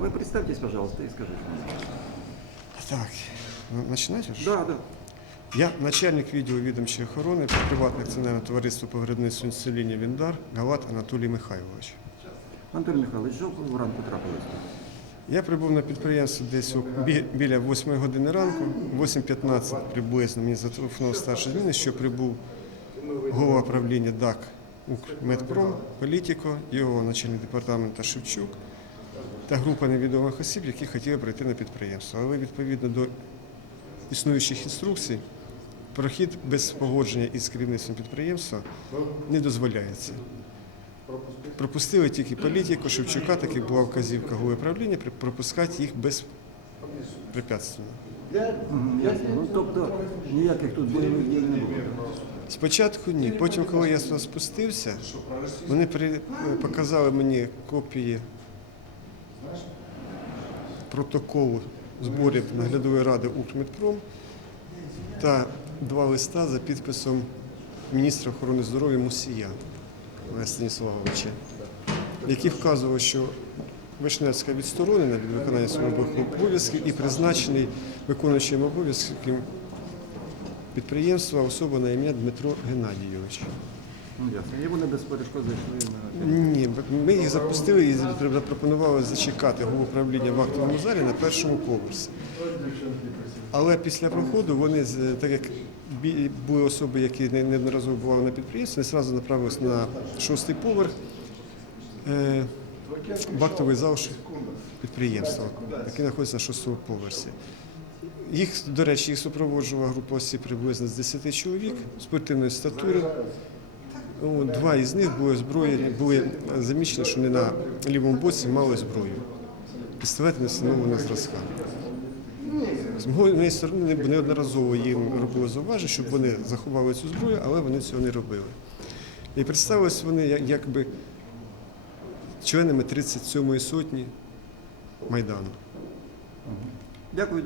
Вы представьтесь, пожалуйста, и скажите. Так, починати? Да, да. Я начальник відділу відомчої охорони приватне акціонерне товариство по виробництву інсулінів Віндар Галат Анатолій Михайлович. Антон Михайлович, що вранку трапилось? Я прибув на підприємство десь біля 8 години ранку, 8.15 приблизно мені зателефонував старший зміни, що прибув голова правління ДАК «Укрмедпром», Політіко, його начальник департаменту Шевчук та група невідомих осіб, які хотіли прийти на підприємство. Але відповідно до існуючих інструкцій, прохід без погодження із керівництвом підприємства не дозволяється. Пропустили тільки політику Шевчука, так як була вказівка голови правління, пропускати їх безпрепятственно. Мгм, Ну, тобто ніяких тут бойових дій не було. Спочатку ні. Потім, коли я спустився, вони при- показали мені копії протоколу зборів наглядової ради Укрмедпром та два листа за підписом міністра охорони здоров'я Мусія Станіславовича, які вказували, що Вишневська відсторонена від виконання своїх обов'язків і призначений виконуючим обов'язків підприємства особа на ім'я Дмитро Геннадійович. Ну. І вони без перешкод зайшли на Ні, ми їх запустили і запропонували зачекати управління в актовому залі на першому поверсі. Але після проходу вони, так як були особи, які неодноразово бували на підприємстві, вони одразу направились на шостий поверх е, в актовий зал підприємства, який знаходиться на шостому поверсі. Їх, до речі, їх супроводжувала група осіб приблизно з 10 чоловік спортивної статури. О, Два із них були озброєні, були замічені, що вони на лівому боці мали зброю. Пістолет не встановлено зразка. З моєї сторони неодноразово їм робили зауваження, щоб вони заховали цю зброю, але вони цього не робили. І представились вони якби членами 37-ї сотні Майдану. Дякую.